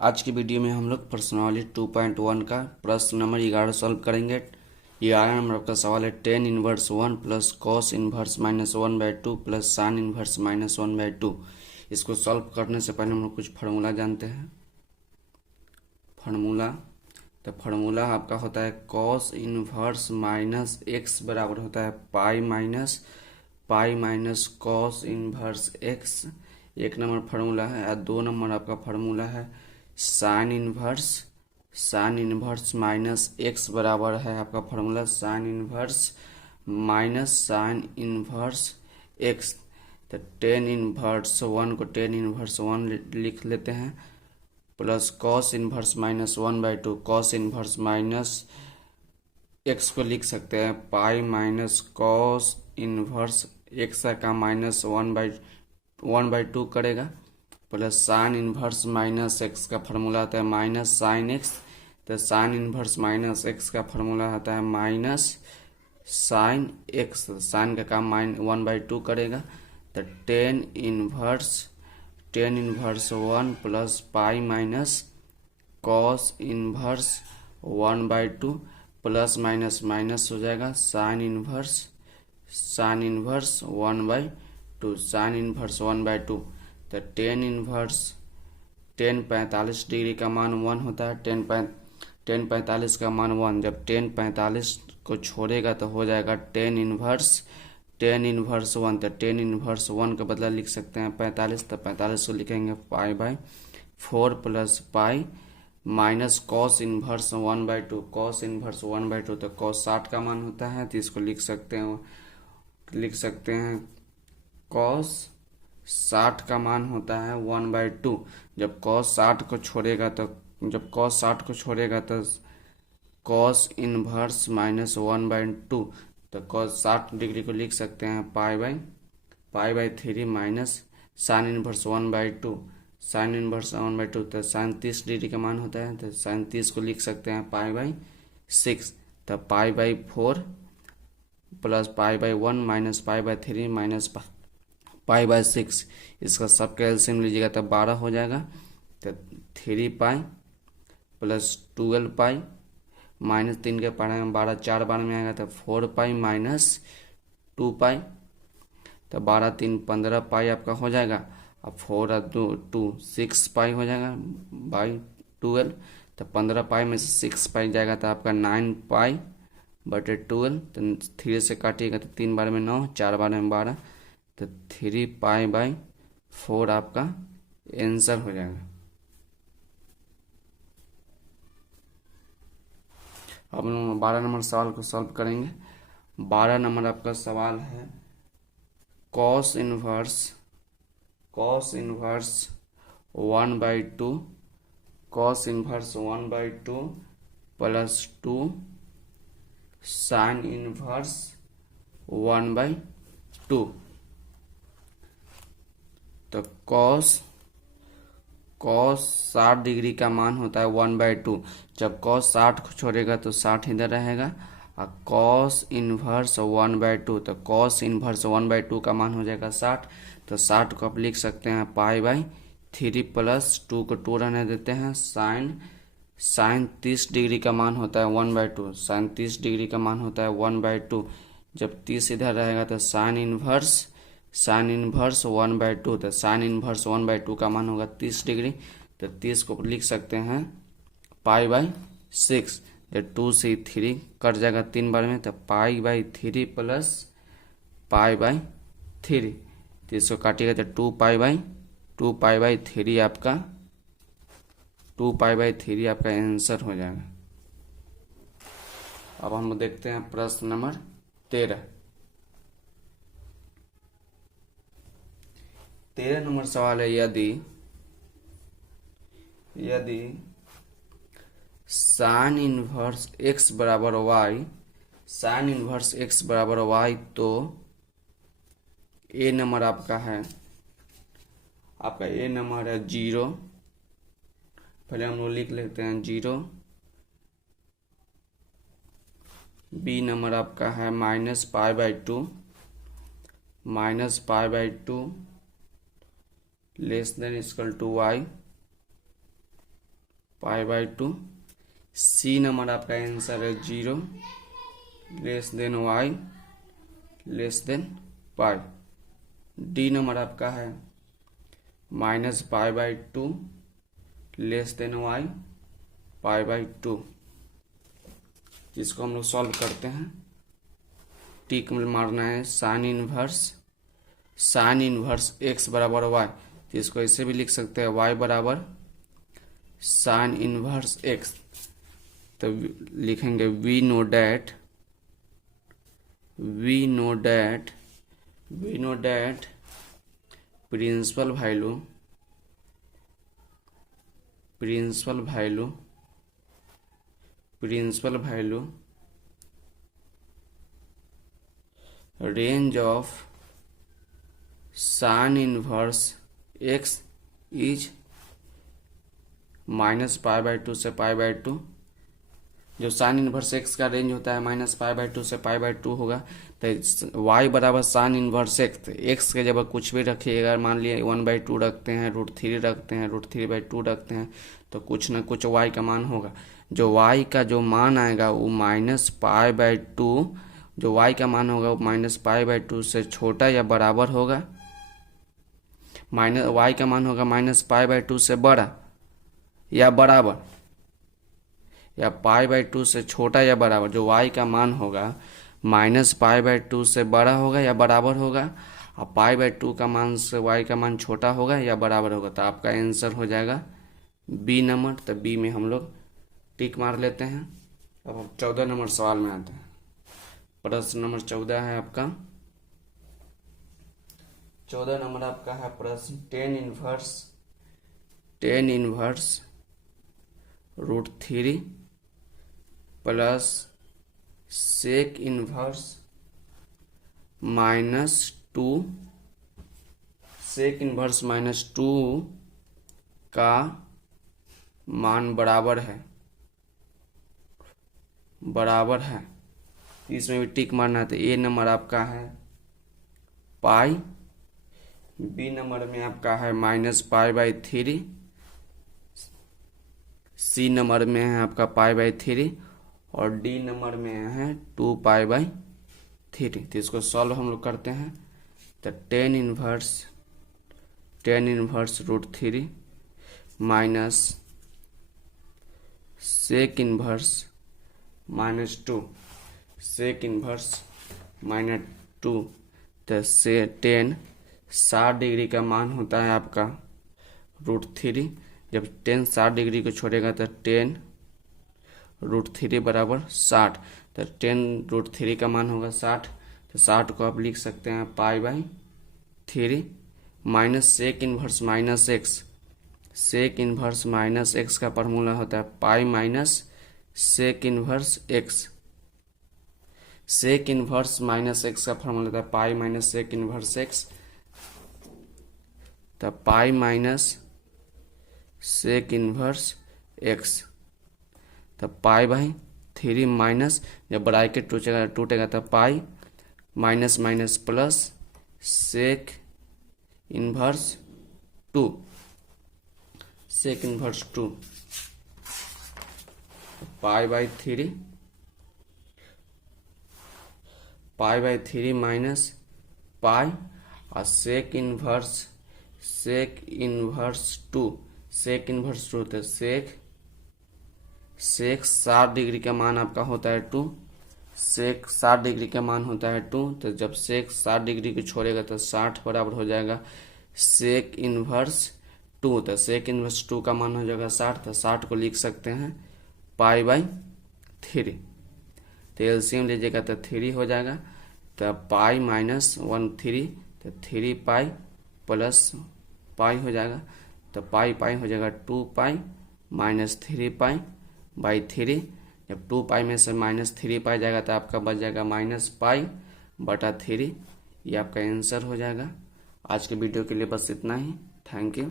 आज की वीडियो में हम लोग प्रश्नावली 2.1 का प्रश्न नंबर 11 सॉल्व करेंगे। 11 नंबर का सवाल है tan inverse 1 plus cos inverse -1/2 plus sine inverse -1/2। इसको सॉल्व करने से पहले हम लोग कुछ फार्मूला जानते हैं। फार्मूला तो फार्मूला आपका होता है कॉस इनवर्स माइनस एक्स बराबर होता है pi minus cos inverse x. एक नंबर फार्मूला है। और 2 नंबर आपका फार्मूला है साइन इनवर्स माइनस एक्स बराबर है आपका फार्मूला साइन इनवर्स एक्स। तो टेन इनवर्स 1 को टेन इनवर्स 1 लिख लेते हैं plus cos inverse -1/2 cos inverse minus x को लिख सकते हैं पाई माइनस कॉस इनवर्स एक्स का -1/2 करेगा plus sine inverse minus x का फार्मूला आता है माइनस साइन एक्स। तो साइन इनवर्स माइनस एक्स का फार्मूला आता है माइनस साइन एक्स। साइन का काम 1/2 करेगा। तो tan inverse 1 plus pi minus cos inverse 1/2 plus minus minus हो जाएगा साइन इनवर्स 1/2। तो टेन 45 डिग्री का मान 1 होता है। टेन 45 का मान 1 जब टेन 45 को छोड़ेगा तो हो जाएगा टेन इनवर्स 1। तो टेन इनवर्स 1 का बदला लिख सकते हैं 45। तो 45 को लिखेंगे पाई/4 plus pi minus cos inverse 1/2 तो कॉस 60 का मान होता है। तो इसको लिख सकते हैं कॉस 60 का मान होता है 1/2। जब कॉस 60 को छोड़ेगा तो कॉस इनवर्स -1/2। तो कॉस 60 डिग्री को लिख सकते हैं पाई/3 माइनस साइन इनवर्स 1/2 तो साइन 30 डिग्री का मान होता है। तो साइन 30 को लिख सकते हैं पाई/6। तो पाई/4 प्लस पाई/1 माइनस पाई/3 माइनस पाई/6। इसका सब एलसीएम लीजिएगा तो 12 हो जाएगा। तो 3 पाई प्लस 12 पाई माइनस 3 के पढ़ाए में 12 4 बार में आएगा। तो 4 पाई माइनस 2 पाई। तो 12 3 15 पाई आपका हो जाएगा। अब 4 और 2 6 पाई हो जाएगा बाई 12। तो 15 पाई में से 6 पाई जाएगा तो आपका 9 पाई बटे 12। तो 3 से काटिएगा तो 3 बार में 9 4 बार में 12। तो 3 पाई/4 आपका आंसर हो जाएगा। अब हम 12 नंबर सवाल को सॉल्व करेंगे। 12 नंबर आपका सवाल है cos inverse 1/2 plus 2 sine inverse 1/2। तो कॉस 60 डिग्री का मान होता है 1/2। जब कॉस 60 को छोड़ेगा तो 60 इधर रहेगा और कॉस इनवर्स 1/2। तो कॉस इनवर्स 1/2 का मान हो जाएगा 60। तो 60 को आप लिख सकते हैं पाई/3 प्लस 2 को 2 रहने देते हैं साइन 30 डिग्री का मान होता है 1/2। साइन 30 डिग्री का मान होता है 1/2। जब 30 इधर रहेगा तो साइन इनवर्स 1/2। तो साइन इनवर्स 1/2 का मान होगा 30 डिग्री। तो 30 को लिख सकते हैं पाई/6। तो 2 से 3 कट जाएगा 3 बार में। तो पाई/3 प्लस पाई/3। तो इसको काटिएगा तो 2 पाई/3 आपका आंसर हो जाएगा। अब हम लोग देखते हैं प्रश्न नंबर 13 नंबर सवाल है यदि साइन इनवर्स x बराबर y तो ए नंबर आपका है 0। पहले हम लोग लिख लेते हैं 0। बी नंबर आपका है -पाई/2 less than equal to y। Pi by 2। C number आपका आंसर है 0 less than y less than pi. D number आपका है minus pi by 2 less than y pi by 2, जिसको हम लोग सॉल्व करते हैं। टिक मारना है साइन इनवर्स एक्स बराबर वाई, तो इसको ऐसे भी लिख सकते हैं वाई बराबर साइन इनवर्स एक्स। तो लिखेंगे we know that principal value range of sine inverse x is minus pi by 2 से पाई बाई 2। जो साइन इनवर्स एक्स का रेंज होता है माइनस पाई बाई 2 से पाई बाई 2 होगा। तो वाई बराबर साइन इनवर्स एक्स के जब कुछ भी रखिएगा, मान लिया 1/2 रखते हैं, √3 रखते हैं, √3/2 रखते हैं, तो कुछ ना कुछ वाई का मान होगा। जो वाई का जो मान आएगा वो माइनस पाई बाई 2, जो वाई का मान होगा वो माइनस पाई बाई 2 से छोटा या बराबर होगा। वाई का मान होगा माइनस पाई बाई 2 से बड़ा या बराबर, या पाई बाई 2 से छोटा या बराबर। जो वाई का मान होगा माइनस पाई बाई 2 से बड़ा होगा या बराबर होगा, और पाई बाई 2 का मान से वाई का मान छोटा होगा या बराबर होगा। तो आपका आंसर हो जाएगा बी नंबर। तो बी में हम लोग टिक मार लेते हैं। अब हम 14 नंबर सवाल में आते हैं। प्रश्न नंबर 14 है आपका। 14 नंबर आपका है प्रश्न tan inverse √3 plus sec inverse -2 का मान बराबर है। इसमें भी टिक मारना है। तो ए नंबर आपका है पाई, बी नंबर में आपका है minus pi by 3, C number में है आपका पाई बाई 3, और डी नंबर में है 2 पाई बाई 3। तो इसको सॉल्व हम लोग करते हैं। तो tan inverse √3 minus sec inverse -2 तो से 10 60 डिग्री का मान होता है आपका √3। जब 10 60 डिग्री को छोड़ेगा तो 10 √3 बराबर 60। तो 10 √3 का मान होगा 60। तो 60 को आप लिख सकते हैं pi by 3 minus sec inverse minus x का फॉर्मूला होता है pi minus sec inverse x. Sec inverse minus x का फॉर्मूला होता है pi minus sec inverse x. तो pi minus sec inverse x, तो पाई बाई 3 माइनस, जब bracket टूटेगा तो pi minus minus plus sec inverse 2 pi by 3 minus pi, और sec inverse 2 तो सेक 60 डिग्री का मान आपका होता है 2। सेक 60 डिग्री का मान होता है 2। तो जब सेक 60 डिग्री को छोड़ेगा तो 60 बराबर हो जाएगा सेक इनवर्स 2। तो सेक इनवर्स 2 का मान हो जाएगा 60। तो 60 को लिख सकते हैं पाई बाई 3। तो एलसीएम लीजिएगा तो 3 हो जाएगा। तो पाई माइनस 1/3 तो 3 पाई प्लस पाई हो जाएगा। तो पाई हो जाएगा 2 पाई माइनस 3 पाई बाई 3। जब 2 पाई में से माइनस 3 पाई जाएगा तो आपका बच जाएगा माइनस पाई बटा 3। ये आपका आंसर हो जाएगा। आज के वीडियो के लिए बस इतना ही। Thank you.